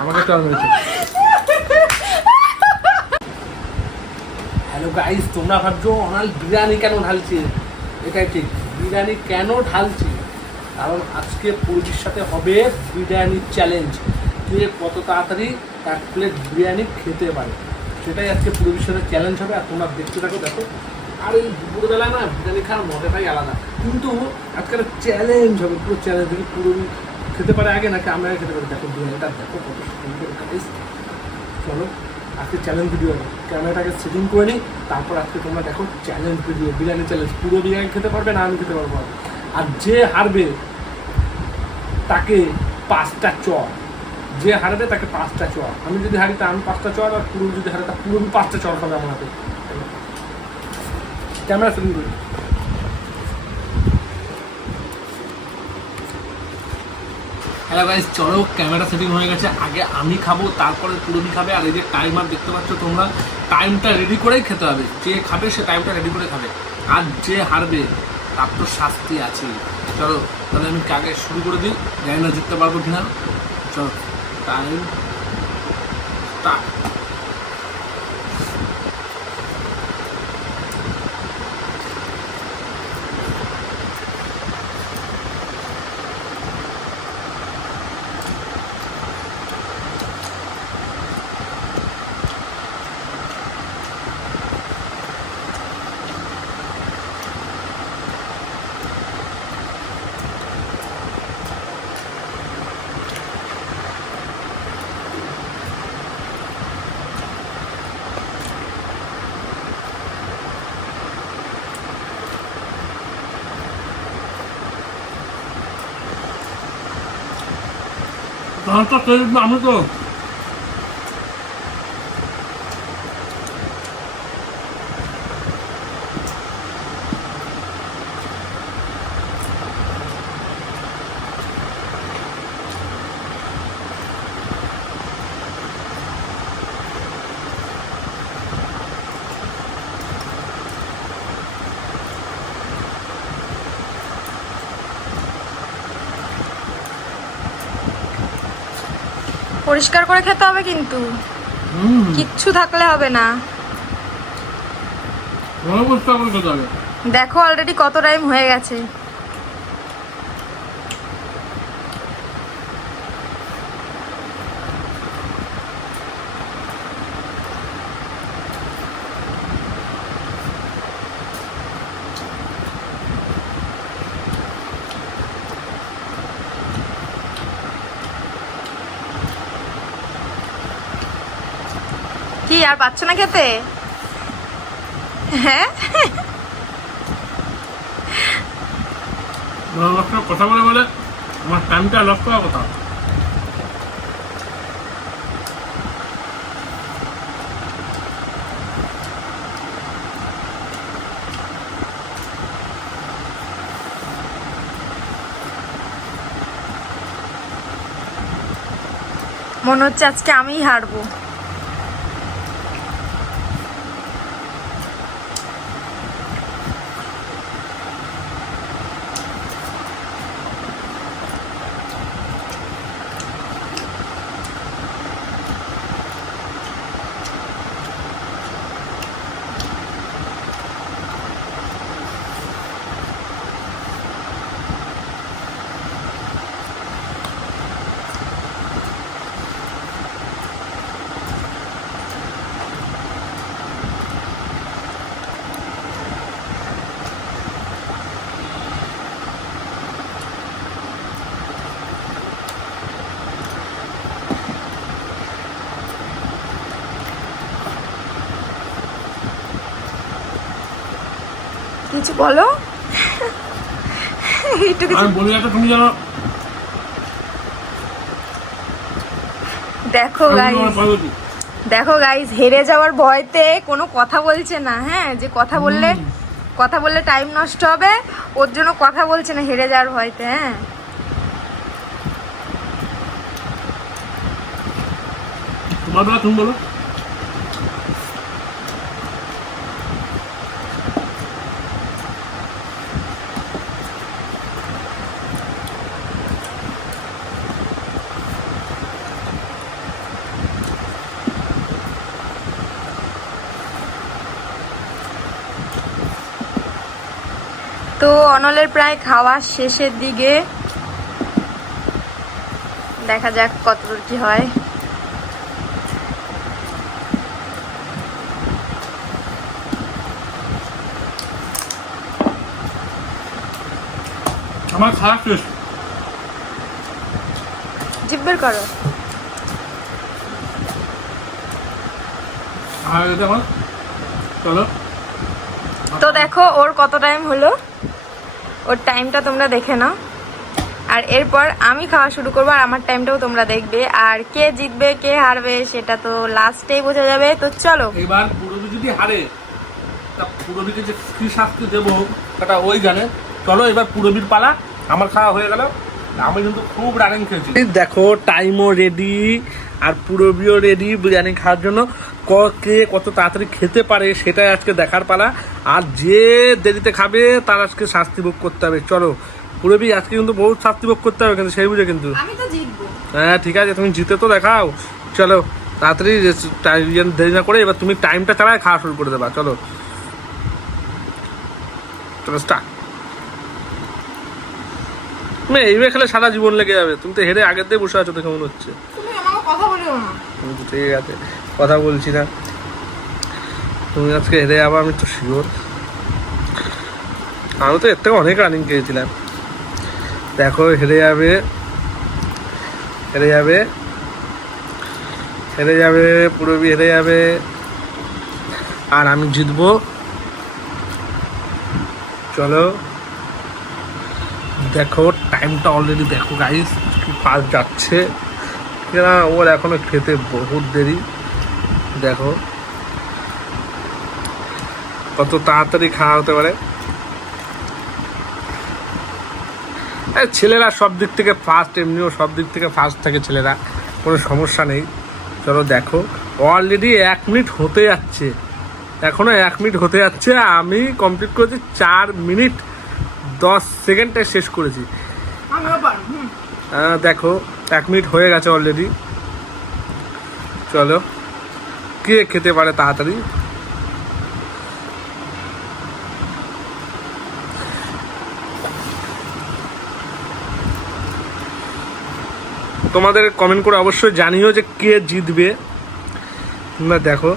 আমাকে চাল মেরেছে। হ্যালো গাইস, তোমরা ভাবছো অনাল বিরিয়ানি কেন ঢালছে? এটাই ঠিক, বিরিয়ানি কেন ঢালছি কারণ আজকে পূর্বির সাথে হবে বিরিয়ানি চ্যালেঞ্জ। কে কত তাড়াতাড়ি 1 প্লেট বিরিয়ানি খেতে পারে সেটাই আজকে পূর্বির সাথে চ্যালেঞ্জ হবে। আর তোমরা দেখতে থাকো, দেখো। আর এই দুপুরবেলা না বিরিয়ানি খাওয়ার মজাটাই আলাদা, কিন্তু আজকাল চ্যালেঞ্জ হবে, পুরো চ্যালেঞ্জ দেখি পূর্বি খেতে পারে আগে নাকি আমরা খেতে পারি। দেখো বিরিয়ানিটা দেখো কত সুন্দর গাইস। চলো আজকে চ্যালেঞ্জ ভিডিও হবে, ক্যামেরাটাকে সেটিং করে নিই, তারপর আজকে তোমরা দেখো চ্যালেঞ্জ ভিডিও, বিরিয়ানি চ্যালেঞ্জ। পুরো বিরিয়ানি খেতে পারবে না আমি খেতে পারবো না। আর যে হারবে তাকে 5টা চর, যে হারবে তাকে 5টা চর। আমি যদি হারি তা আমি 5টা চর, আর পুরো যদি হারে তা পুরো 5টা চর খাবে আমার হাতে। ক্যামেরা সেটিং করি। হ্যালো গাইস, চলো ক্যামেরা সেটিং হয়ে গেছে। আগে আমি খাবো, তারপরে পুরোনি খাবে। আর এই যে টাইমার দেখতে পাচ্ছ তোমরা, টাইমটা রেডি করেই খেতে হবে। যে খাবে সে টাইমটা রেডি করে খাবে, আর যে হারবে তার তো শাস্তি আছে। চলো তাহলে আমি আগে শুরু করে দিই, জানি না জিততে পারবো কিনা। চলো টাইম স্টার্ট। আমি তো পরিষ্কার করে খেতে হবে কিন্তু, কিচ্ছু থাকলে হবে না। দেখো অলরেডি কত টাইম হয়ে গেছে। কি আর পাচ্ছ না খেতে? হ্যাঁ, কথা বলে বলে আমার টাইমটা লস করার কথা। মনে হচ্ছে আজকে আমিই হারবো। কিছু বলো। আমি বলি একটা, তুমি জানো। দেখো গাইস, দেখো গাইস, হেরে যাওয়ার ভয়তে কোনো কথা বলছে না। হ্যাঁ, যে কথা বললে টাইম নষ্ট হবে, ওর জন্য কথা বলছে না হেরে যাওয়ার ভয়তে। হ্যাঁ, তোমার বেলা তুমি বলো। অনলের প্রায় খাওয়া শেষের দিকে, দেখা যাক কতদূর কি হয়। আমার খারাপ শেষ। জিব্বের করো। চলো তো দেখো ওর কত টাইম হলো, ওর টাইমটা তোমরা দেখে নাও। আর এরপর আমি খাওয়া শুরু করবো, আর আমার টাইমটাও তোমরা দেখবে। আর কে জিতবে কে হারবে সেটা তো লাস্টেই বোঝা যাবে। তো চলো, এবার পুরবি যদি হারে তা পুরবিকে যে কি শাস্তি দেবো সেটা ওই জানে। চলো এবার পুরবির পালা। আমার খাওয়া হয়ে গেল, আমি কিন্তু খুব রানিং খেয়েছি। দেখো টাইমও রেডি আর পুরবিও রেডি বিরিয়ানি খাওয়ার জন্য। কে কত তাড়াতাড়ি খেতে পারে সেটাই আজকে দেখার পালা। আর যে দেরিতে খাবে তার আজকে শাস্তি ভোগ করতে হবে। চলো পুরবি, আজকে কিন্তু বহুত শাস্তি ভোগ করতে হবে কিন্তু, সেই বুঝে কিন্তু। আমি তো জিতবো। হ্যাঁ ঠিক আছে, তুমি জিতে তো দেখাও। চলো তাড়াতাড়ি দেরি না করে এবার তুমি টাইমটা চালায় খাওয়া শুরু করে দেবা। চলো চলো স্টার্ট। এইভাবে খেলে সারা জীবন লেগে যাবে। তুমি তো হেরে আগের দিয়ে বসে আছো দেখে মনে হচ্ছে। তুমি আমাকে কথা বলিও না। ঠিক আছে, কথা বলছি না। তুমি আজকে হেরে যাবো আমি তো শিওর। আমি তো এর থেকে অনেক রানিং খেয়েছিলাম। দেখো হেরে যাবে, হেরে যাবে, হেরে যাবে, পুরবি হেরে যাবে আর আমি জিতবো। চলো দেখো টাইমটা অলরেডি দেখো গাইস কি ফাস্ট যাচ্ছে। না ওর এখনো খেতে বহুত দেরি। দেখো কত তাড়াতাড়ি খাওয়া হতে পারে। ছেলেরা সব দিক থেকে ফার্স্ট, এমনিও সব দিক থেকে ফার্স্ট থাকে ছেলেরা, কোনো সমস্যা নেই। চলো দেখো অলরেডি 1 মিনিট হতে যাচ্ছে, এখনো 1 মিনিট হতে যাচ্ছে। আমি কমপ্লিট করেছি 4 মিনিট 10 সেকেন্ডে শেষ করেছি। দেখো 1 মিনিট হয়ে গেছে অলরেডি। চলো কে খেতে পারে তাড়াতাড়ি। তোমাদের কমেন্ট করে অবশ্যই জানিও যে কে জিতবে। তোমরা দেখো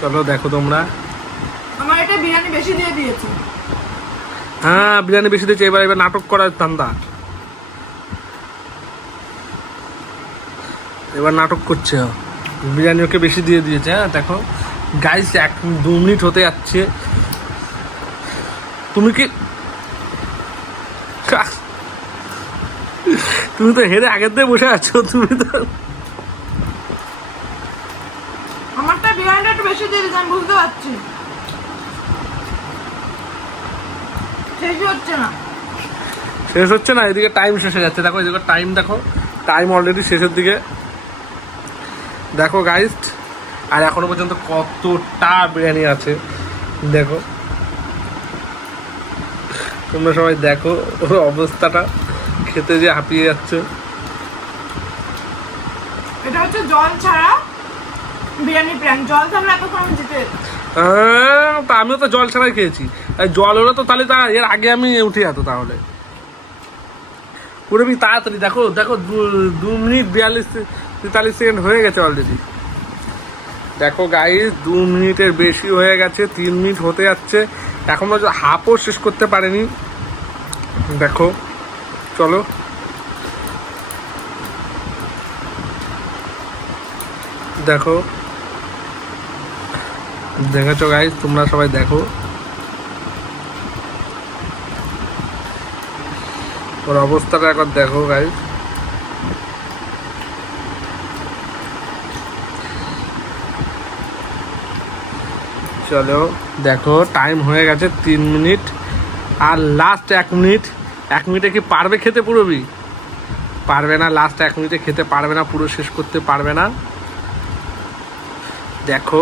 চলো দেখো তোমরা। আমার এটা বিরিয়ানি বেশি দিয়ে দিয়েছে। হ্যাঁ বিরিয়ানি বেশি দিয়েছে। এবার নাটক করার ধান্দা, এবার নাটক করছে। বিরিয়ানি ওকে বেশি দিয়ে দিয়েছে। হ্যাঁ দেখো গাইস 1-2 মিনিট হতে যাচ্ছে। তুমি কি তুমি তো হেরে আগের দিয়ে বসে আছো। তুমি তো আমারটা বিরিয়ানিটা একটু বেশি দিয়ে দিয়েছে, আমি বুঝতে পারছি। শেষই হচ্ছে না, শেষ হচ্ছে না, এদিকে টাইম শেষ হয়ে যাচ্ছে। দেখো এদিকে টাইম, দেখো টাইম অলরেডি শেষের দিকে। দেখো গাইস আর এখনো পর্যন্ত কতটা বিরিয়ানি আছে দেখো। তোমরা সবাই দেখো ওর অবস্থাটা, খেতে যে হাঁপিয়ে যাচ্ছে। এটা হচ্ছে জল ছাড়া বিরিয়ানি প্র্যাঙ্ক। জল থাকলে এতক্ষণ আমি জিতে যেতাম। তা আমিও তো জল ছাড়াই খেয়েছি। জল হলো তো তাহলে এর আগে আমি উঠে যেত তাহলে। পুরবি তাড়াতাড়ি দেখো, দেখো 2 মিনিট 42-43 সেকেন্ড হয়ে গেছে অলরেডি। দেখো গাইস 2 মিনিটের বেশি হয়ে গেছে, 3 মিনিট হতে যাচ্ছে, এখনো হাফও শেষ করতে পারেনি। দেখো চলো দেখো, দেখেছো গাইস তোমরা সবাই দেখো ওর অবস্থাটা একবার দেখো গাইস। চলো দেখো টাইম হয়ে গেছে 3 মিনিট আর লাস্ট 1 মিনিট। 1 মিনিটে কি পারবে খেতে পুরোবি? পারবে না, লাস্ট 1 মিনিটে খেতে পারবে না, পুরো শেষ করতে পারবে না। দেখো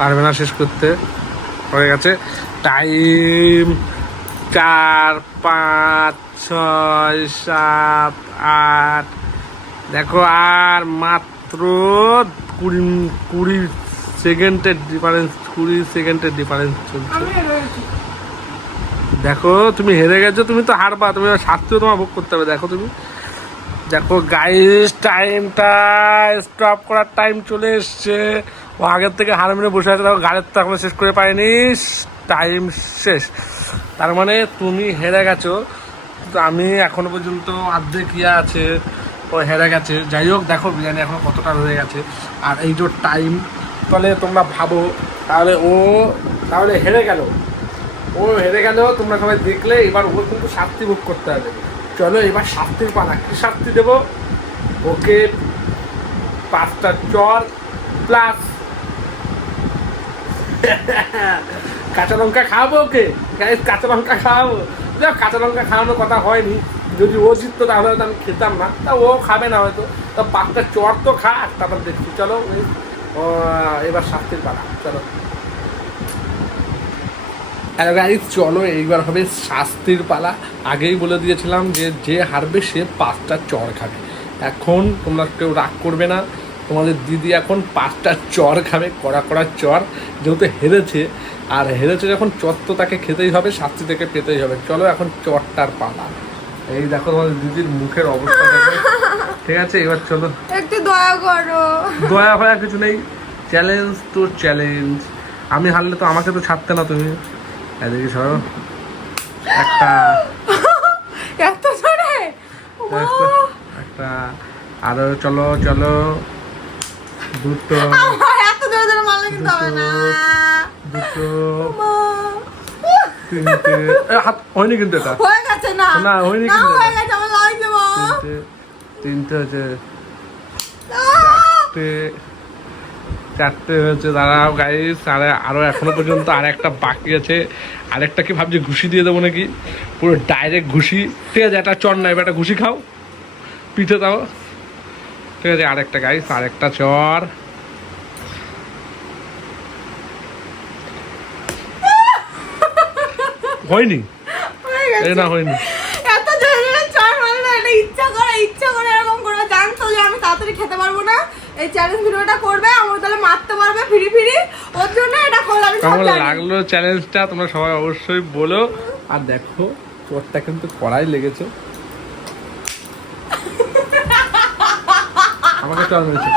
পারবে না শেষ করতে, হয়ে গেছে টাইম 4 5 6 7 8 দেখো আর মাত্র 20 সেকেন্ডের ডিফারেন্স, 20 সেকেন্ডের ডিফারেন্স চলছে। দেখো তুমি হেরে গেছো, তুমি তো হারবা, তুমি শাস্তিও তোমার ভোগ করতে হবে। দেখো তুমি, দেখো গাইস টাইমটা স্টপ করার টাইম চলে এসছে। ও আগের থেকে হার মেরে বসে আছে, দেখো গাড়ির তো এখনো শেষ করে পাইনি, টাইম শেষ। তার মানে তুমি হেরে গেছো। তো আমি এখনো পর্যন্ত অর্ধেক ইয়ে আছে, ও হেরে গেছে। যাই হোক, দেখো বিরিয়ানি এখন কতটা রয়ে গেছে আর এই যে টাইম, তাহলে তোমরা ভাবো, তাহলে হেরে গেল, ও হেরে গেল। তোমরা সবাই দেখলে, এবার ও কিন্তু শাস্তি ভোগ করতে হবে। চলো এবার শাস্তির পালা। কি শাস্তি দেবো ওকে? 5টা চর প্লাস কাঁচা লঙ্কা খাওয়াবো ওকে। কাঁচা লঙ্কা খাওয়াবো। যাক, কাঁচা লঙ্কা খাওয়ানোর কথা হয়নি। যদি ও জিততো তাহলে হয়তো আমি খেতাম না, তা ও খাবে না হয়তো। তা 5টা চর তো খা, তারপর দেখছি। চলো এবার শাস্তির পালা, চলো। গাইস চলো এইবার হবে শাস্তির পালা। আগেই বলে দিয়েছিলাম যে হারবে সে 5টা চর খাবে। এখন তোমরা কেউ রাগ করবে না, তোমাদের দিদি এখন 5টা চর খাবে, কড়া কড়া চর। যেহেতু হেরেছে, আর হেরেছে যখন, চর তো তাকে খেতেই হবে, শাস্তি থেকে পেতেই হবে। চলো এখন চরটার পালা। এই দেখো তোমাদের দিদির মুখের অবস্থা দেখো। ঠিক আছে, এবার চলো, একটু দয়া করো। দয়া হওয়া কিছু নেই, চ্যালেঞ্জ তো চ্যালেঞ্জ। আমি হারলে তো আমাকে তো ছাড়তে না তুমি। এদিকে সরো, একটা এত জোরে একটা আরো, চলো চলো, দুটো, এত জোরে জোরে মারলে কিন্তু হবে না। দুটো, তিনটে, হাত হয়নি কিন্তু, এটা হয়ে গেছে না, না হয়নি না কিন্তু, হয়ে গেছে, আমার লাগছে মা। তিনটে হচ্ছে, চারটে হচ্ছে। দাঁড়াও গাইস, আরো এখনো পর্যন্ত আর একটা বাকি আছে। আরেকটা কি ভাবছি ঘুষি দিয়ে দেবো নাকি, পুরো ডাইরেক্ট ঘুষি। ঠিক আছে, একটা চর নাই, একটা ঘুষি খাও, পিঠে দাও। ঠিক আছে, আরেকটা গাইস, আরেকটা চর। হয়নি, এই না হয়নি। এত জোরে জোরে চড় মারলো, এটা ইচ্ছা করে এরকম করে। জানতো যে আমি তাড়াতাড়ি খেতে পারবো না, এই চ্যালেঞ্জ ভিডিওটা করবে, আমার তাহলে মারতে পারবে ফিরি ফিরি, ওর জন্য এটা করলাম। কেমন লাগলো চ্যালেঞ্জটা তোমরা সবাই অবশ্যই বলো। আর দেখো চোরটা কিন্তু কড়াই লেগেছে, আমাকে চল মেরেছে।